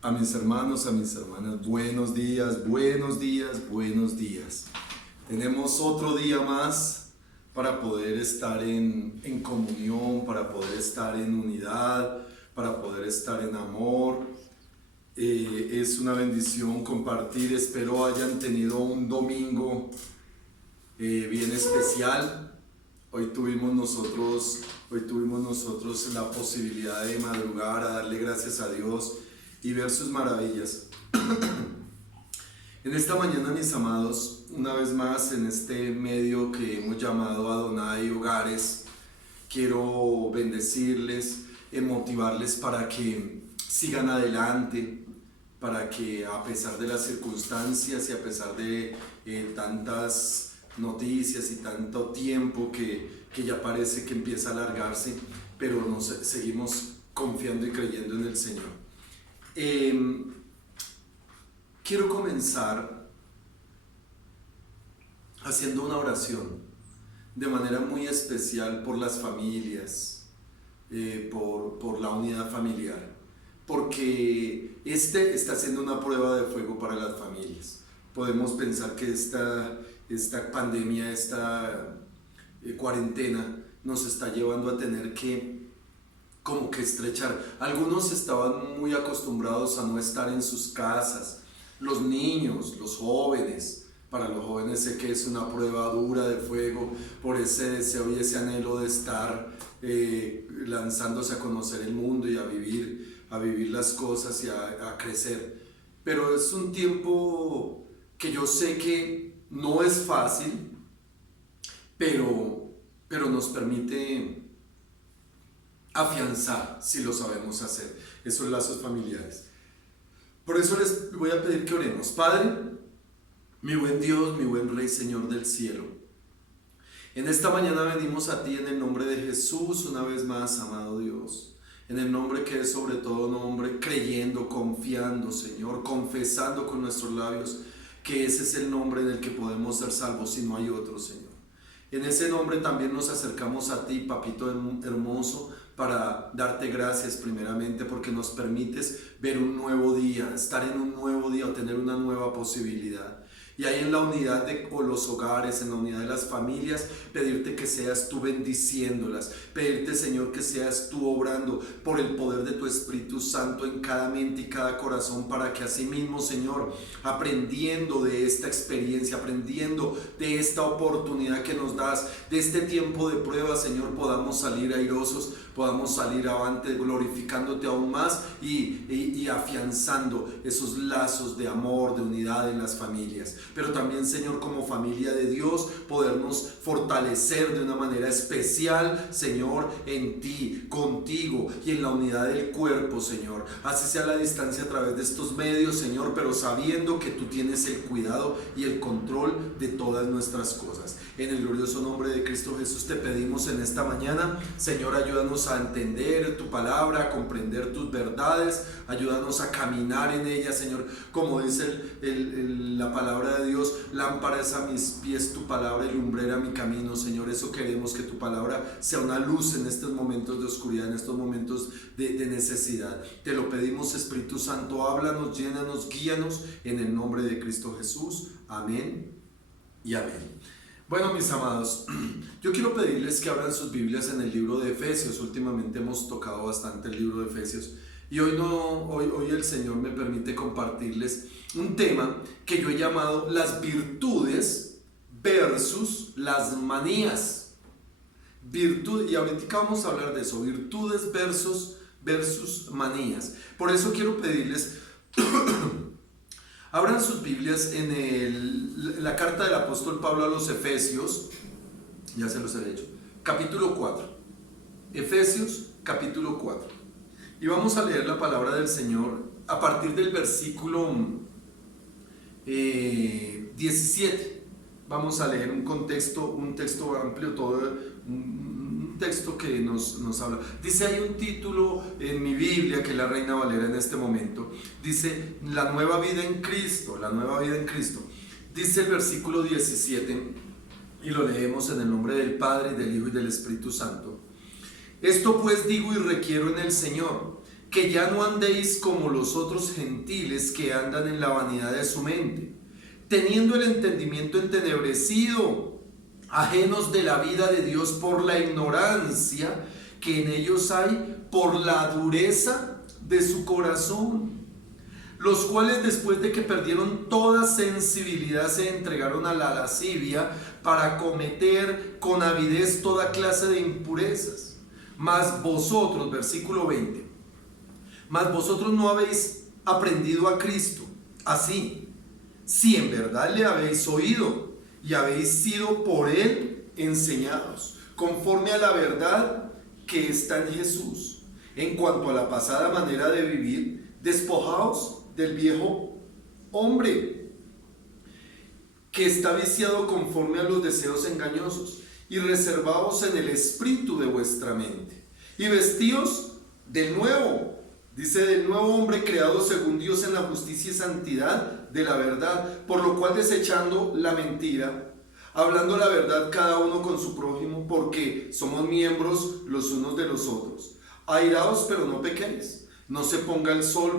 A mis hermanos, a mis hermanas, buenos días, buenos días, buenos días. Tenemos otro día más para poder estar en comunión, para poder estar en unidad, para poder estar en amor. Es una bendición compartir, espero hayan tenido un domingo bien especial. Hoy tuvimos nosotros la posibilidad de madrugar, a darle gracias a Dios y ver sus maravillas. En esta mañana, mis amados, una vez más en este medio que hemos llamado Adonai Hogares, quiero bendecirles, motivarles para que sigan adelante, para que a pesar de las circunstancias y a pesar de tantas noticias y tanto tiempo que ya parece que empieza a alargarse, pero seguimos confiando y creyendo en el Señor. Quiero comenzar haciendo una oración de manera muy especial por las familias, por la unidad familiar, porque está siendo una prueba de fuego para las familias. Podemos pensar que esta pandemia, esta cuarentena nos está llevando a tener que como que estrechar. Algunos estaban muy acostumbrados a no estar en sus casas. Los niños, los jóvenes, para los jóvenes sé que es una prueba dura de fuego por ese deseo y ese anhelo de estar lanzándose a conocer el mundo y a vivir las cosas y a crecer. Pero es un tiempo que yo sé que no es fácil, pero nos permite afianzar, si lo sabemos hacer, esos lazos familiares. Por eso les voy a pedir que oremos. Padre, mi buen Dios, mi buen Rey, Señor del cielo, en esta mañana venimos a ti en el nombre de Jesús una vez más, amado Dios, en el nombre que es sobre todo nombre, creyendo, confiando, Señor, confesando con nuestros labios que ese es el nombre en el que podemos ser salvos y no hay otro, Señor. En ese nombre también nos acercamos a ti, Papito hermoso, para darte gracias primeramente porque nos permites ver un nuevo día, estar en un nuevo día o tener una nueva posibilidad. Y ahí en la unidad de los hogares, en la unidad de las familias, pedirte que seas tú bendiciéndolas, pedirte, Señor, que seas tú obrando por el poder de tu Espíritu Santo en cada mente y cada corazón, para que así mismo, Señor, aprendiendo de esta experiencia, aprendiendo de esta oportunidad que nos das, de este tiempo de prueba, Señor, podamos salir airosos, podamos salir avante glorificándote aún más y afianzando esos lazos de amor, de unidad en las familias. Pero también, Señor, como familia de Dios, podernos fortalecer de una manera especial, Señor, en ti, contigo y en la unidad del cuerpo, Señor. Así sea la distancia a través de estos medios, Señor, pero sabiendo que tú tienes el cuidado y el control de todas nuestras cosas. En el glorioso nombre de Cristo Jesús te pedimos en esta mañana, Señor, ayúdanos a entender tu palabra, a comprender tus verdades, ayúdanos a caminar en ella, Señor, como dice la palabra de Dios, lámpara es a mis pies tu palabra y lumbrera mi camino, Señor. Eso queremos, que tu palabra sea una luz en estos momentos de oscuridad, en estos momentos de necesidad. Te lo pedimos, Espíritu Santo, háblanos, llénanos, guíanos en el nombre de Cristo Jesús. Amén y amén. Bueno, mis amados, yo quiero pedirles que abran sus Biblias en el libro de Efesios. Últimamente hemos tocado bastante el libro de Efesios y hoy el Señor me permite compartirles un tema que yo he llamado las virtudes versus las manías. Y ahorita vamos a hablar de eso, virtudes versus manías. Por eso quiero pedirles abran sus Biblias en la carta del apóstol Pablo a los Efesios, ya se los he dicho, capítulo 4. Efesios, capítulo 4. Y vamos a leer la palabra del Señor a partir del versículo 17. Vamos a leer un texto amplio, un texto que nos habla. Dice, hay un título en mi Biblia, que es la Reina Valera en este momento, dice, la nueva vida en Cristo, la nueva vida en Cristo. Dice el versículo 17, y lo leemos en el nombre del Padre, del Hijo y del Espíritu Santo. Esto pues digo y requiero en el Señor, que ya no andéis como los otros gentiles que andan en la vanidad de su mente, teniendo el entendimiento entenebrecido, ajenos de la vida de Dios por la ignorancia que en ellos hay, por la dureza de su corazón, los cuales después de que perdieron toda sensibilidad se entregaron a la lascivia para cometer con avidez toda clase de impurezas. Mas vosotros, versículo 20, mas vosotros no habéis aprendido a Cristo así, si en verdad le habéis oído y habéis sido por él enseñados, conforme a la verdad que está en Jesús. En cuanto a la pasada manera de vivir, despojaos del viejo hombre, que está viciado conforme a los deseos engañosos, y reservaos en el espíritu de vuestra mente, y vestíos del nuevo, dice, del nuevo hombre creado según Dios en la justicia y santidad de la verdad, por lo cual desechando la mentira, hablando la verdad cada uno con su prójimo, porque somos miembros los unos de los otros. Airaos, pero no pequéis. No se ponga el sol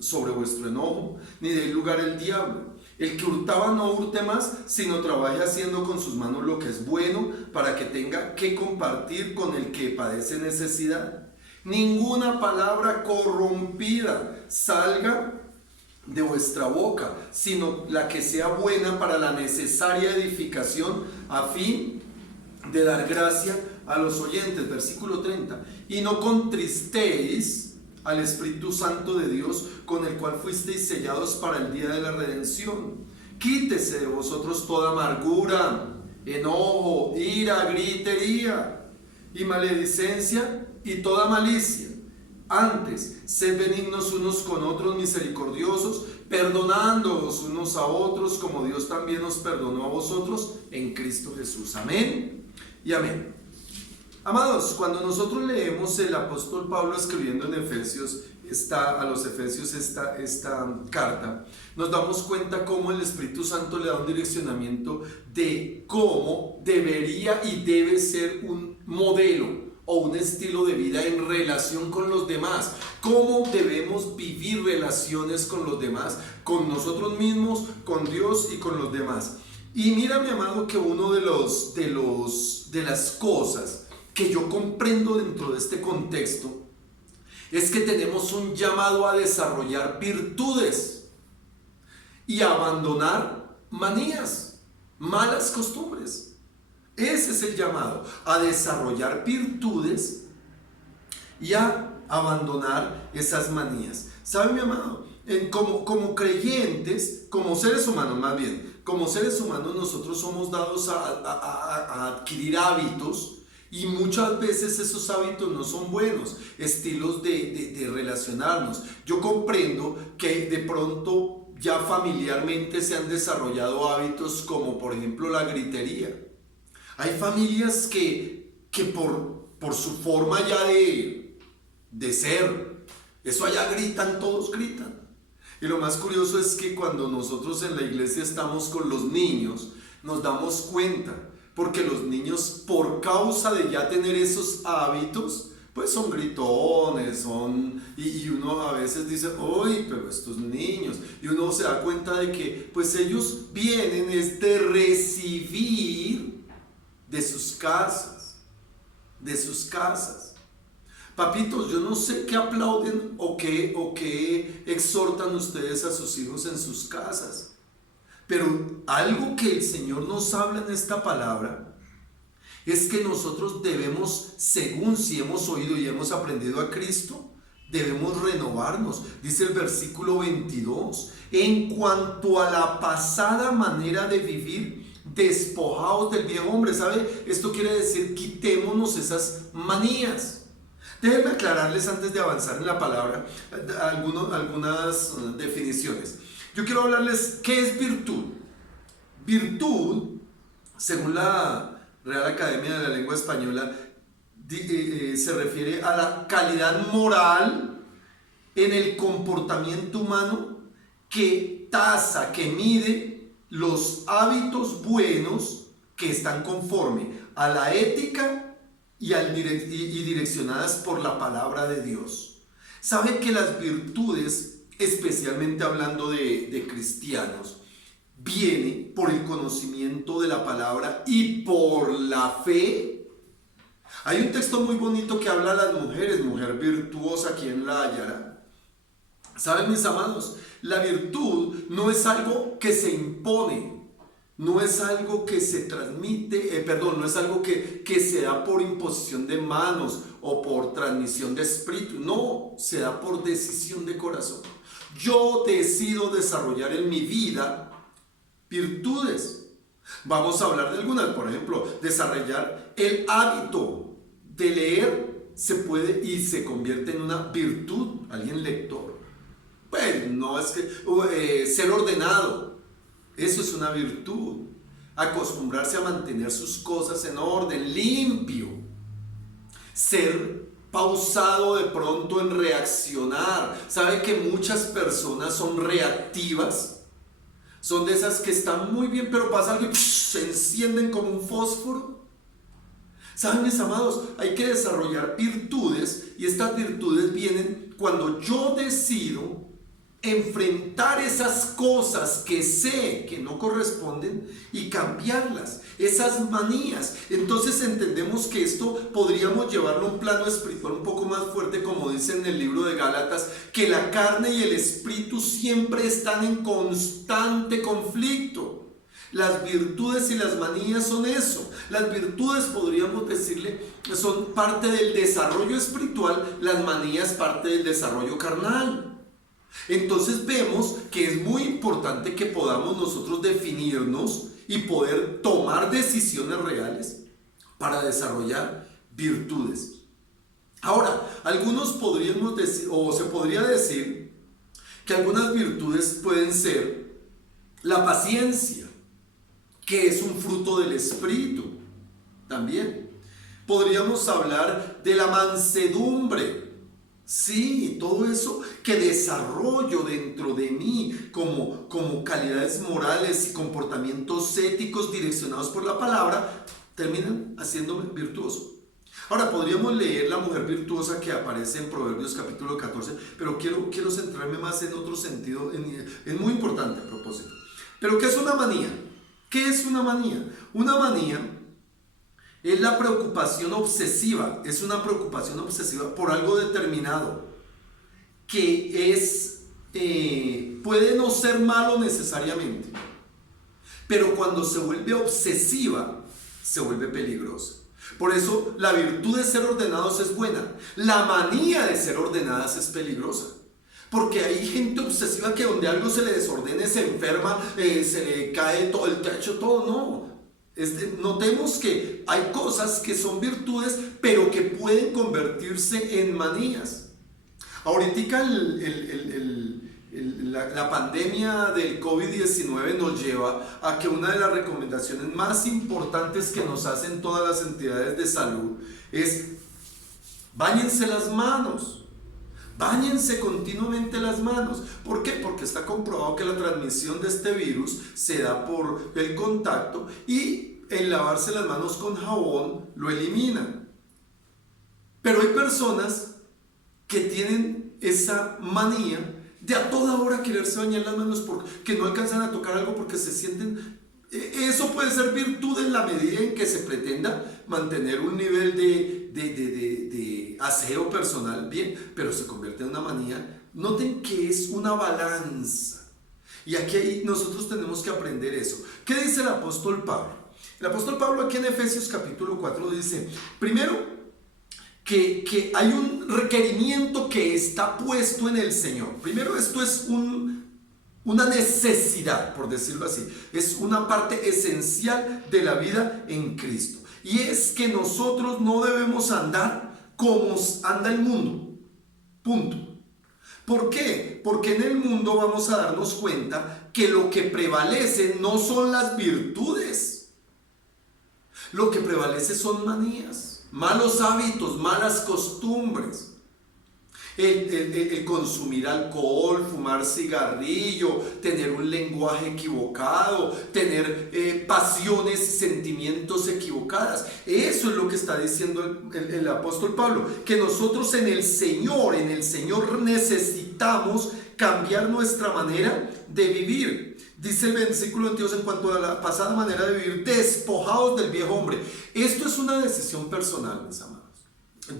sobre vuestro enojo, ni dé lugar el diablo. El que hurtaba no hurte más, sino trabaje haciendo con sus manos lo que es bueno, para que tenga que compartir con el que padece necesidad. Ninguna palabra corrompida salga de vuestra boca, sino la que sea buena para la necesaria edificación, a fin de dar gracia a los oyentes. Versículo 30. Y no contristéis al Espíritu Santo de Dios, con el cual fuisteis sellados para el día de la redención. Quítese de vosotros toda amargura, enojo, ira, gritería y maledicencia y toda malicia. Antes, sed benignos unos con otros, misericordiosos, perdonándoos unos a otros, como Dios también os perdonó a vosotros en Cristo Jesús. Amén y amén. Amados, cuando nosotros leemos el apóstol Pablo escribiendo en Efesios, a los Efesios esta carta, nos damos cuenta cómo el Espíritu Santo le da un direccionamiento de cómo debería y debe ser un modelo o un estilo de vida en relación con los demás, cómo debemos vivir relaciones con los demás, con nosotros mismos, con Dios y con los demás. Y mira, mi amado, que uno de las cosas que yo comprendo dentro de este contexto es que tenemos un llamado a desarrollar virtudes y a abandonar manías, malas costumbres. Ese es el llamado, a desarrollar virtudes y a abandonar esas manías. ¿Sabe, mi amado? Como creyentes, como seres humanos más bien, como seres humanos nosotros somos dados a adquirir hábitos. Y muchas veces esos hábitos no son buenos, estilos de relacionarnos. Yo comprendo que de pronto ya familiarmente se han desarrollado hábitos como por ejemplo la gritería. Hay familias que por su forma ya de ser, eso allá gritan, todos gritan. Y lo más curioso es que cuando nosotros en la iglesia estamos con los niños, nos damos cuenta. Porque los niños, por causa de ya tener esos hábitos, pues son gritones, y uno a veces dice, uy, pero estos niños, y uno se da cuenta de que pues ellos vienen de recibir de sus casas, Papitos, yo no sé qué aplauden o qué exhortan ustedes a sus hijos en sus casas. Pero algo que el Señor nos habla en esta palabra es que nosotros debemos, según si hemos oído y hemos aprendido a Cristo, debemos renovarnos. Dice el versículo 22, en cuanto a la pasada manera de vivir, despojaos del viejo hombre. ¿Sabe? Esto quiere decir, quitémonos esas manías. Déjenme aclararles antes de avanzar en la palabra algunas definiciones. Yo quiero hablarles qué es virtud. Virtud, según la Real Academia de la Lengua Española, se refiere a la calidad moral en el comportamiento humano que tasa, que mide los hábitos buenos que están conforme a la ética y direccionadas por la palabra de Dios. Saben que las virtudes, especialmente hablando de cristianos, viene por el conocimiento de la palabra y por la fe. Hay un texto muy bonito que habla a las mujeres, mujer virtuosa, ¿quién la hallará? ¿Saben, mis amados? La virtud no es algo que se impone, no es algo que se transmite, no es algo que se da por imposición de manos o por transmisión de espíritu, no, se da por decisión de corazón. Yo decido desarrollar en mi vida virtudes. Vamos a hablar de algunas, por ejemplo, desarrollar el hábito de leer se puede y se convierte en una virtud. Alguien lector, pues no es que ser ordenado, eso es una virtud. Acostumbrarse a mantener sus cosas en orden, limpio. Ser pausado de pronto en reaccionar. ¿Sabe que muchas personas son reactivas? Son de esas que están muy bien, pero pasa algo y se encienden como un fósforo. ¿Saben, mis amados? Hay que desarrollar virtudes, y estas virtudes vienen cuando yo decido enfrentar esas cosas que sé que no corresponden y cambiarlas, esas manías. Entonces entendemos que esto podríamos llevarlo a un plano espiritual un poco más fuerte, como dice en el libro de Gálatas, que la carne y el espíritu siempre están en constante conflicto. Las virtudes y las manías son eso. Las virtudes, podríamos decirle, son parte del desarrollo espiritual, las manías parte del desarrollo carnal. Entonces vemos que es muy importante que podamos nosotros definirnos y poder tomar decisiones reales para desarrollar virtudes. Ahora, algunos podríamos decir, o se podría decir, que algunas virtudes pueden ser la paciencia, que es un fruto del espíritu. También podríamos hablar de la mansedumbre. Sí, todo eso que desarrollo dentro de mí como calidades morales y comportamientos éticos direccionados por la palabra, terminan haciéndome virtuoso. Ahora, podríamos leer la mujer virtuosa que aparece en Proverbios capítulo 14, pero quiero centrarme más en otro sentido, es muy importante a propósito. Pero ¿qué es una manía? ¿Qué es una manía? Una manía es la preocupación obsesiva, es una preocupación obsesiva por algo determinado, que puede no ser malo necesariamente, pero cuando se vuelve obsesiva, se vuelve peligrosa. Por eso la virtud de ser ordenados es buena, la manía de ser ordenadas es peligrosa. Porque hay gente obsesiva que donde algo se le desordene, se enferma, se le cae todo el techo, todo, no. Notemos que hay cosas que son virtudes, pero que pueden convertirse en manías. Ahorita la pandemia del COVID-19 nos lleva a que una de las recomendaciones más importantes que nos hacen todas las entidades de salud es: báñense las manos. Báñense continuamente las manos. ¿Por qué? Porque está comprobado que la transmisión de este virus se da por el contacto, y el lavarse las manos con jabón lo elimina. Pero hay personas que tienen esa manía de a toda hora quererse bañar las manos porque no alcanzan a tocar algo, porque se sienten... Eso puede ser virtud en la medida en que se pretenda mantener un nivel de aseo personal bien, pero se convierte en una manía. Noten que es una balanza, y aquí nosotros tenemos que aprender eso. ¿Qué dice el apóstol Pablo? El apóstol Pablo aquí en Efesios capítulo 4 dice, primero, que hay un requerimiento que está puesto en el Señor. Primero, esto es una necesidad, por decirlo así. Es una parte esencial de la vida en Cristo. Y es que nosotros no debemos andar como anda el mundo. Punto. ¿Por qué? Porque en el mundo vamos a darnos cuenta que lo que prevalece no son las virtudes. Lo que prevalece son manías, malos hábitos, malas costumbres. el consumir alcohol, fumar cigarrillo, tener un lenguaje equivocado, tener pasiones y sentimientos equivocadas. Eso es lo que está diciendo el apóstol Pablo, que nosotros en el Señor necesitamos cambiar nuestra manera de vivir. Dice el versículo 22 en cuanto a la pasada manera de vivir, despojados del viejo hombre. Esto es una decisión personal, mis amados.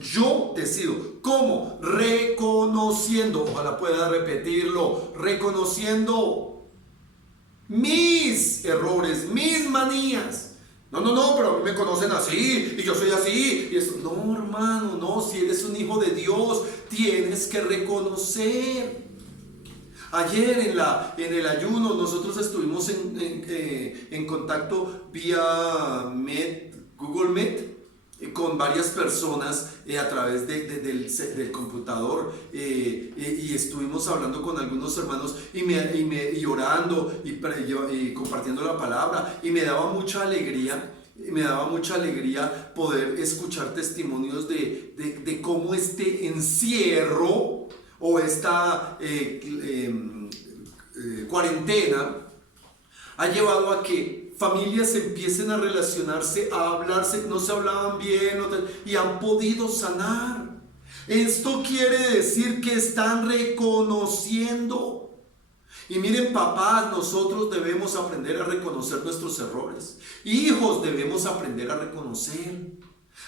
Yo decido. ¿Cómo? Reconociendo, ojalá pueda repetirlo, reconociendo mis errores, mis manías. No, pero a mí me conocen así y yo soy así. Y eso. No, hermano, no, si eres un hijo de Dios, tienes que reconocer. Ayer en el ayuno nosotros estuvimos en contacto vía Google Meet, con varias personas a través del computador, y estuvimos hablando con algunos hermanos y orando y compartiendo la palabra, y me daba mucha alegría. Me daba mucha alegría poder escuchar testimonios de cómo este encierro o esta cuarentena ha llevado a que familias empiecen a relacionarse, a hablarse, no se hablaban bien y han podido sanar. Esto quiere decir que están reconociendo. Y miren, papás, nosotros debemos aprender a reconocer nuestros errores. Hijos, debemos aprender a reconocer.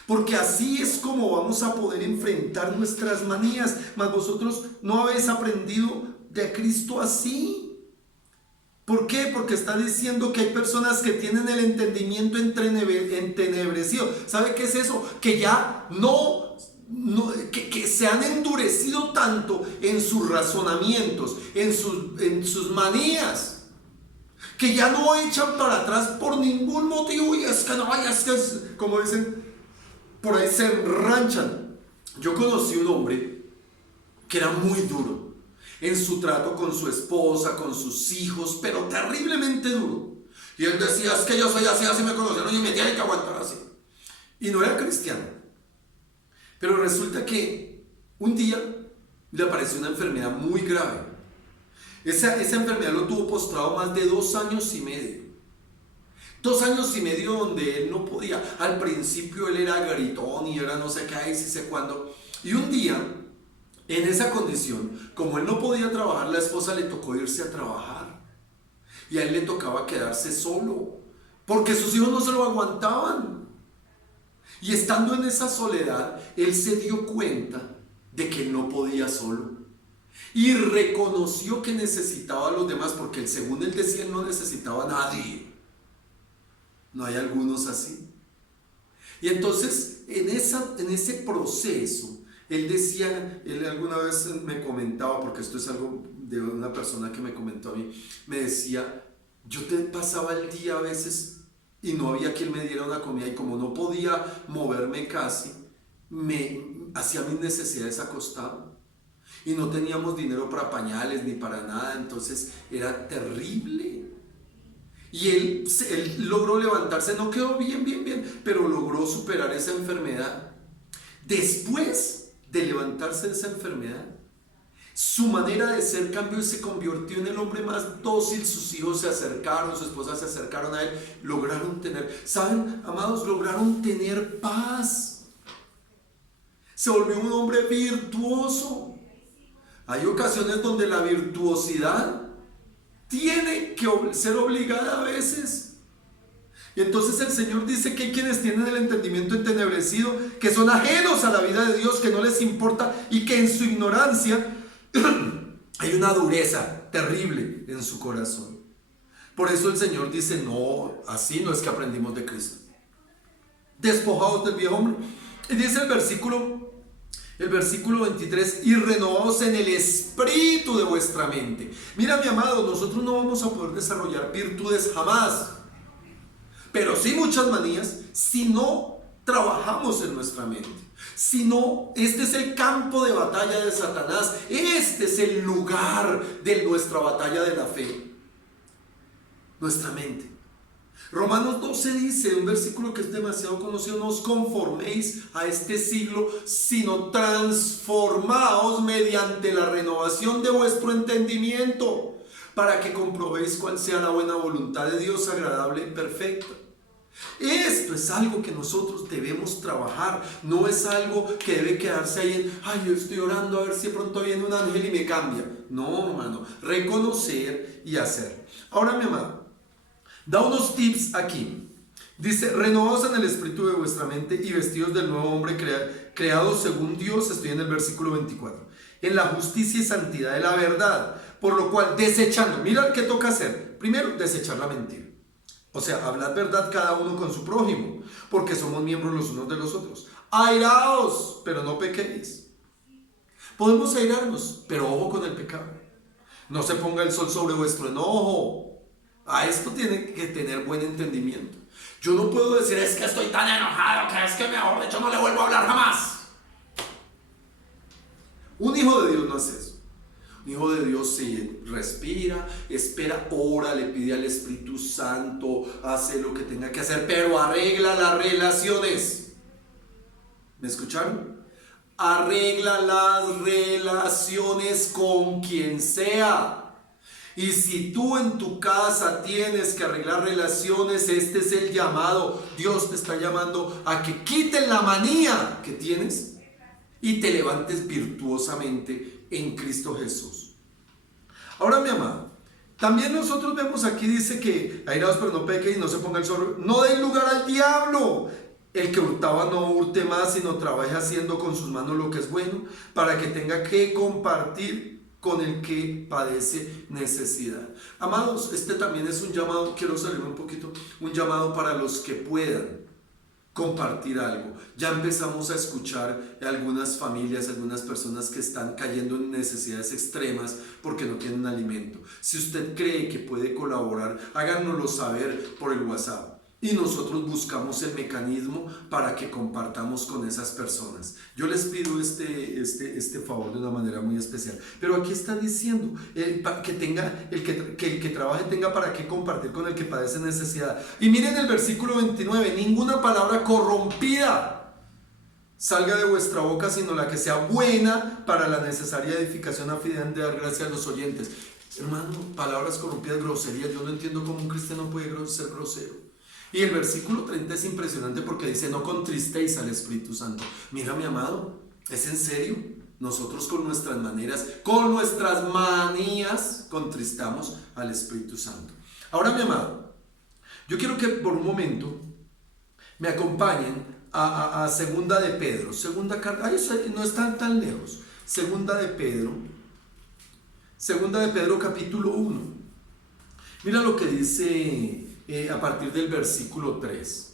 Porque así es como vamos a poder enfrentar nuestras manías. Mas vosotros no habéis aprendido de Cristo así. ¿Por qué? Porque está diciendo que hay personas que tienen el entendimiento entenebrecido. ¿Sabe qué es eso? Que ya que se han endurecido tanto en sus razonamientos, en sus manías, que ya no echan para atrás por ningún motivo. Y es que no, es que es, como dicen, por ahí se enranchan. Yo conocí un hombre que era muy duro en su trato con su esposa, con sus hijos, pero terriblemente duro. Y él decía, es que yo soy así, así me conocieron y me tienen que aguantar así. Y no era cristiano. Pero resulta que un día le apareció una enfermedad muy grave. Esa enfermedad lo tuvo postrado más de 2 años y medio. 2 años y medio donde él no podía. Al principio él era gritón y era no sé qué, y sí sé cuándo. Y un día, en esa condición, como él no podía trabajar, la esposa le tocó irse a trabajar. Y a él le tocaba quedarse solo, porque sus hijos no se lo aguantaban. Y estando en esa soledad, él se dio cuenta de que él no podía solo. Y reconoció que necesitaba a los demás, porque según él decía, él no necesitaba a nadie. ¿No hay algunos así? Y entonces, en ese proceso, él decía, él alguna vez me comentaba, porque esto es algo de una persona que me comentó a mí, me decía, yo pasaba el día a veces y no había quien me diera una comida, y como no podía moverme casi, me hacía mis necesidades acostado. Y no teníamos dinero para pañales ni para nada, entonces era terrible. Y él logró levantarse, no quedó bien, pero logró superar esa enfermedad. Después de levantarse de esa enfermedad, su manera de ser cambió y se convirtió en el hombre más dócil. Sus hijos se acercaron, su esposa se acercaron a él, lograron tener, ¿saben, amados? Lograron tener paz. Se volvió un hombre virtuoso. Hay ocasiones donde la virtuosidad tiene que ser obligada a veces. Y entonces el Señor dice que hay quienes tienen el entendimiento entenebrecido, que son ajenos a la vida de Dios, que no les importa, y que en su ignorancia hay una dureza terrible en su corazón. Por eso el Señor dice, no, así no es que aprendimos de Cristo. Despojados del viejo hombre. Y dice el versículo 23, y renovados en el espíritu de vuestra mente. Mira, mi amado, nosotros no vamos a poder desarrollar virtudes jamás, pero sí muchas manías, si no trabajamos en nuestra mente. Si no, este es el campo de batalla de Satanás. Este es el lugar de nuestra batalla de la fe. Nuestra mente. Romanos 12 dice, un versículo que es demasiado conocido: no os conforméis a este siglo, sino transformaos mediante la renovación de vuestro entendimiento, para que comprobéis cuál sea la buena voluntad de Dios, agradable y perfecta. Esto es algo que nosotros debemos trabajar, no es algo que debe quedarse ahí en, ay, yo estoy orando a ver si de pronto viene un ángel y me cambia. No, hermano, reconocer y hacer. Ahora, mi amado, da unos tips aquí. Dice: renovaos en el espíritu de vuestra mente y vestidos del nuevo hombre creado según Dios. Estoy en el versículo 24. En la justicia y santidad de la verdad. Por lo cual, desechando. Mira qué toca hacer. Primero, desechar la mentira. O sea, hablad verdad cada uno con su prójimo, porque somos miembros los unos de los otros. Airaos, pero no pequéis. Podemos airarnos, pero ojo con el pecado. No se ponga el sol sobre vuestro enojo. A esto tiene que tener buen entendimiento. Yo no puedo decir, es que estoy tan enojado que es que mejor dicho no le vuelvo a hablar jamás. Un hijo de Dios no hace eso. Un hijo de Dios se respira, espera, ora, le pide al Espíritu Santo, hace lo que tenga que hacer, pero arregla las relaciones. ¿Me escucharon? Arregla las relaciones con quien sea. Y si tú en tu casa tienes que arreglar relaciones, este es el llamado. Dios te está llamando a que quites la manía que tienes y te levantes virtuosamente en Cristo Jesús. Ahora, mi amado, también nosotros vemos aquí, dice que airaos pero no pequéis, no se ponga el sol, no den lugar al diablo. El que hurtaba no hurte más, sino trabaje haciendo con sus manos lo que es bueno, para que tenga que compartir con el que padece necesidad. Amados, este también es un llamado, quiero salir un poquito, un llamado para los que puedan compartir algo. Ya empezamos a escuchar algunas familias, algunas personas que están cayendo en necesidades extremas porque no tienen alimento. Si usted cree que puede colaborar, háganoslo saber por el WhatsApp y nosotros buscamos el mecanismo para que compartamos con esas personas. Yo les pido este favor de una manera muy especial. Pero aquí está diciendo que tenga el que trabaje tenga para qué compartir con el que padece necesidad. Y miren el versículo 29: ninguna palabra corrompida salga de vuestra boca, sino la que sea buena para la necesaria edificación, a fin de dar gracia a los oyentes. Hermano, palabras corrompidas, groserías. Yo no entiendo cómo un cristiano puede ser grosero. Y el versículo 30 es impresionante porque dice: no contristéis al Espíritu Santo. Mira, mi amado, ¿es en serio? Nosotros con nuestras maneras, con nuestras manías, contristamos al Espíritu Santo. Ahora, mi amado, yo quiero que por un momento me acompañen a Segunda de Pedro. Segunda carta, no están tan lejos. Segunda de Pedro capítulo 1. Mira lo que dice a partir del versículo 3.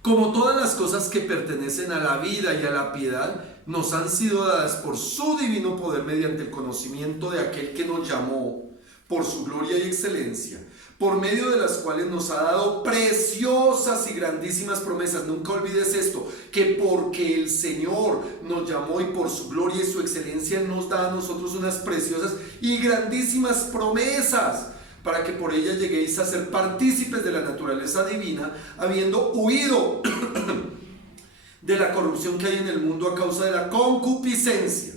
Como todas las cosas que pertenecen a la vida y a la piedad nos han sido dadas por su divino poder mediante el conocimiento de aquel que nos llamó por su gloria y excelencia, por medio de las cuales nos ha dado preciosas y grandísimas promesas. Nunca olvides esto, que porque el Señor nos llamó y por su gloria y su excelencia nos da a nosotros unas preciosas y grandísimas promesas, para que por ella lleguéis a ser partícipes de la naturaleza divina, habiendo huido de la corrupción que hay en el mundo a causa de la concupiscencia.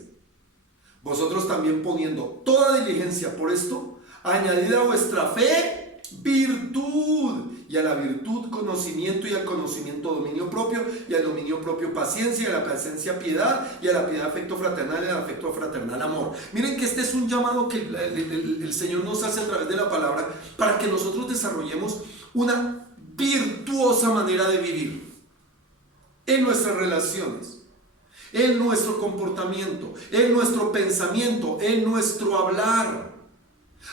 Vosotros también, poniendo toda diligencia por esto, añadid a vuestra fe virtud, y a la virtud conocimiento, y al conocimiento dominio propio, y al dominio propio paciencia, y a la paciencia piedad, y a la piedad afecto fraternal, y al afecto fraternal amor. Miren que este es un llamado que el Señor nos hace a través de la palabra para que nosotros desarrollemos una virtuosa manera de vivir en nuestras relaciones, en nuestro comportamiento, en nuestro pensamiento, en nuestro hablar.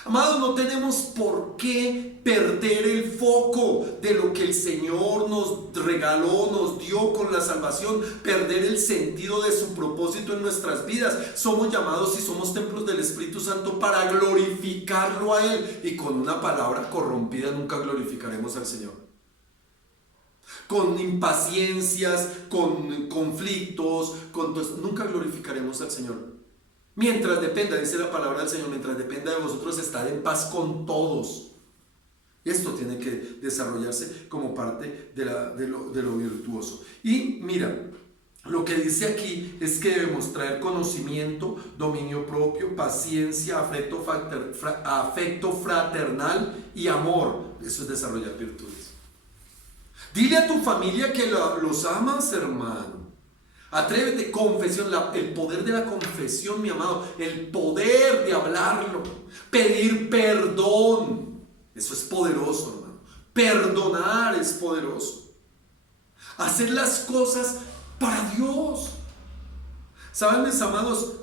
Amados, no tenemos por qué perder el foco de lo que el Señor nos regaló, nos dio con la salvación, perder el sentido de su propósito en nuestras vidas. Somos llamados y somos templos del Espíritu Santo para glorificarlo a Él, y con una palabra corrompida nunca glorificaremos al Señor. Con impaciencias, con conflictos, nunca glorificaremos al Señor. Mientras dependa, dice la palabra del Señor, mientras dependa de vosotros, estad en paz con todos. Esto tiene que desarrollarse como parte de lo virtuoso. Y mira, lo que dice aquí es que debemos traer conocimiento, dominio propio, paciencia, afecto fraternal y amor. Eso es desarrollar virtudes. Dile a tu familia que los amas, hermano. Atrévete, confesión, el poder de la confesión, mi amado, el poder de hablarlo, pedir perdón, eso es poderoso, hermano. Perdonar es poderoso. Hacer las cosas para Dios. ¿Saben, mis amados?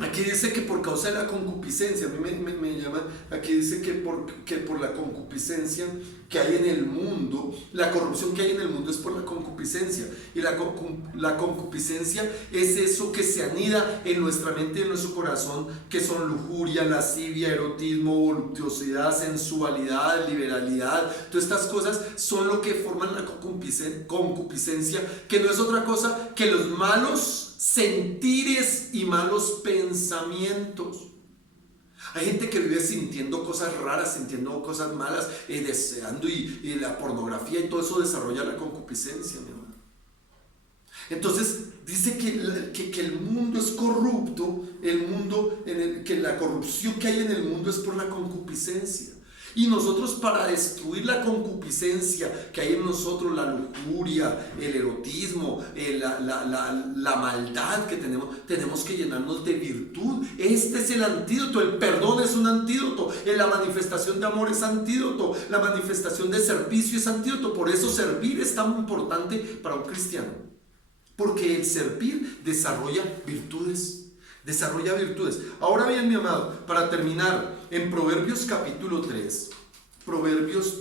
Aquí dice que por causa de la concupiscencia, a mí me llama, aquí dice que por la concupiscencia que hay en el mundo, la corrupción que hay en el mundo es por la concupiscencia. Y la concupiscencia es eso que se anida en nuestra mente y en nuestro corazón, que son lujuria, lascivia, erotismo, voluptuosidad, sensualidad, liberalidad. Todas estas cosas son lo que forman la concupiscencia, que no es otra cosa que los malos sentires y malos pensamientos. Hay gente que vive sintiendo cosas raras, sintiendo cosas malas, deseando y la pornografía y todo eso desarrolla la concupiscencia, mi hermano. Entonces dice que el mundo es corrupto, que la corrupción que hay en el mundo es por la concupiscencia. Y nosotros, para destruir la concupiscencia que hay en nosotros, la lujuria, el erotismo, la maldad que tenemos que llenarnos de virtud. Este es el antídoto. El perdón es un antídoto. La manifestación de amor es antídoto. La manifestación de servicio es antídoto. Por eso servir es tan importante para un cristiano. Porque el servir desarrolla virtudes. Desarrolla virtudes. Ahora bien, mi amado, para terminar, en Proverbios capítulo 3, Proverbios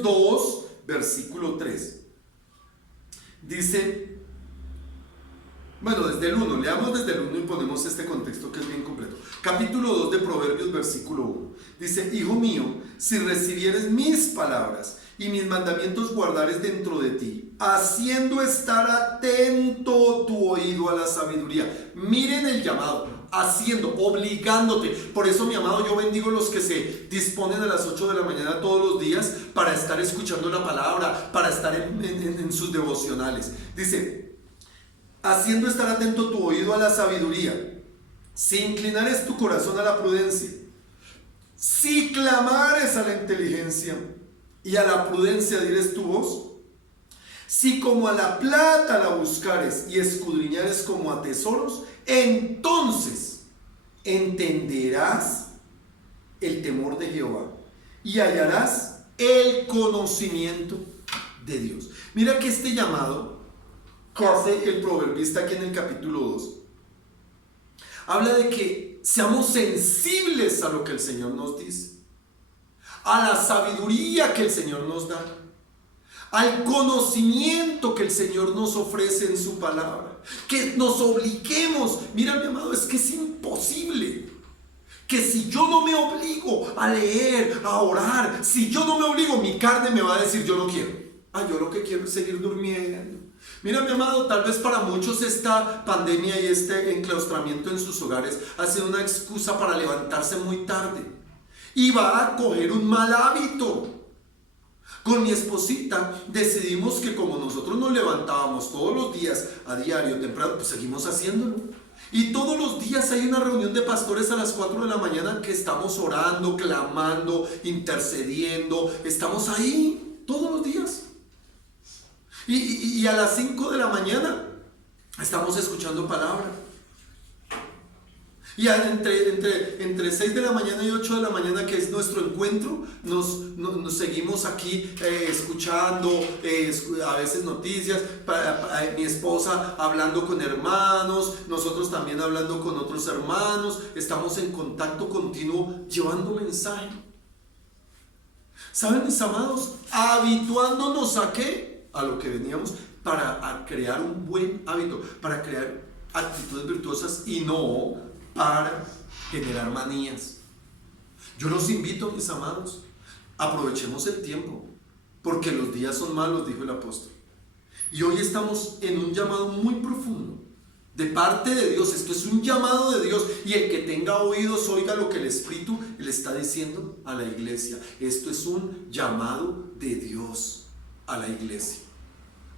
2, versículo 3. Dice, bueno, desde el 1, leamos desde el 1 y ponemos este contexto que es bien completo. Capítulo 2 de Proverbios, versículo 1. Dice, hijo mío, si recibieres mis palabras y mis mandamientos guardares dentro de ti, haciendo estar atento tu oído a la sabiduría. Miren el llamado, haciendo, obligándote. Por eso, mi amado, yo bendigo a los que se disponen a las 8 de la mañana todos los días para estar escuchando la palabra, para estar en sus devocionales. Dice, haciendo estar atento tu oído a la sabiduría, si inclinares tu corazón a la prudencia, si clamares a la inteligencia y a la prudencia dires tu voz, si como a la plata la buscares y escudriñares como a tesoros, entonces entenderás el temor de Jehová y hallarás el conocimiento de Dios. Mira que este llamado que hace el proverbista aquí en el capítulo 2 habla de que seamos sensibles a lo que el Señor nos dice, a la sabiduría que el Señor nos da, al conocimiento que el Señor nos ofrece en su palabra, que nos obliguemos. Mira, mi amado, es que es imposible que si yo no me obligo a leer, a orar, si yo no me obligo, mi carne me va a decir yo no quiero. Yo lo que quiero es seguir durmiendo. Mira, mi amado, tal vez para muchos esta pandemia y este enclaustramiento en sus hogares ha sido una excusa para levantarse muy tarde y va a coger un mal hábito. Con mi esposita decidimos que como nosotros nos levantábamos todos los días a diario temprano, pues seguimos haciéndolo. Y todos los días hay una reunión de pastores a las 4 de la mañana que estamos orando, clamando, intercediendo. Estamos ahí todos los días. Y a las 5 de la mañana estamos escuchando palabra. Y entre 6 de la mañana y 8 de la mañana, que es nuestro encuentro, nos seguimos aquí escuchando a veces noticias, mi esposa hablando con hermanos, nosotros también hablando con otros hermanos, estamos en contacto continuo llevando mensaje. ¿Saben, mis amados? Habituándonos ¿a qué? A lo que veníamos, para crear un buen hábito, para crear actitudes virtuosas y no para generar manías. Yo los invito, mis amados, aprovechemos el tiempo, porque los días son malos, dijo el apóstol. Y hoy estamos en un llamado muy profundo de parte de Dios. Esto es un llamado de Dios, y el que tenga oídos oiga lo que el Espíritu le está diciendo a la iglesia. Esto es un llamado de Dios a la iglesia,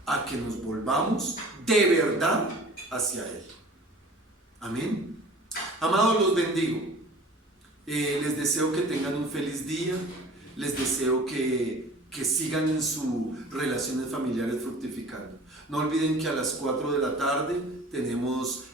a que nos volvamos de verdad hacia Él. Amén. Amados, los bendigo. Les deseo que tengan un feliz día. Les deseo que sigan en sus relaciones familiares fructificando. No olviden que a las 4 de la tarde tenemos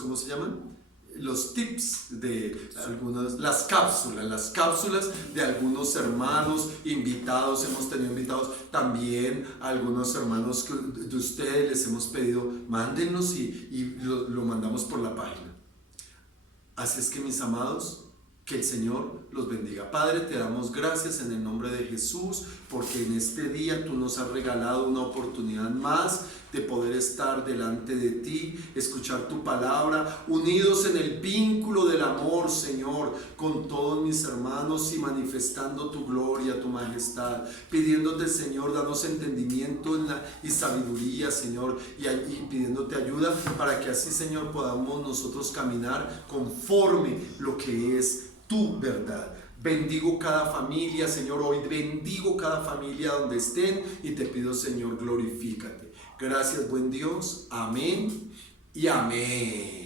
¿cómo se llaman? Los tips de algunas, las cápsulas de algunos hermanos invitados. Hemos tenido invitados también, algunos hermanos de ustedes les hemos pedido, mándennos y lo mandamos por la página. Así es que, mis amados, que el Señor los bendiga. Padre, te damos gracias en el nombre de Jesús, porque en este día tú nos has regalado una oportunidad más de poder estar delante de ti, escuchar tu palabra, unidos en el vínculo del amor, Señor, con todos mis hermanos, y manifestando tu gloria, tu majestad, pidiéndote, Señor, danos entendimiento y sabiduría, Señor, y pidiéndote ayuda para que así, Señor, podamos nosotros caminar conforme lo que es tu verdad. Bendigo cada familia, Señor, hoy bendigo cada familia donde estén, y te pido, Señor, glorifícate. Gracias, buen Dios. Amén y amén.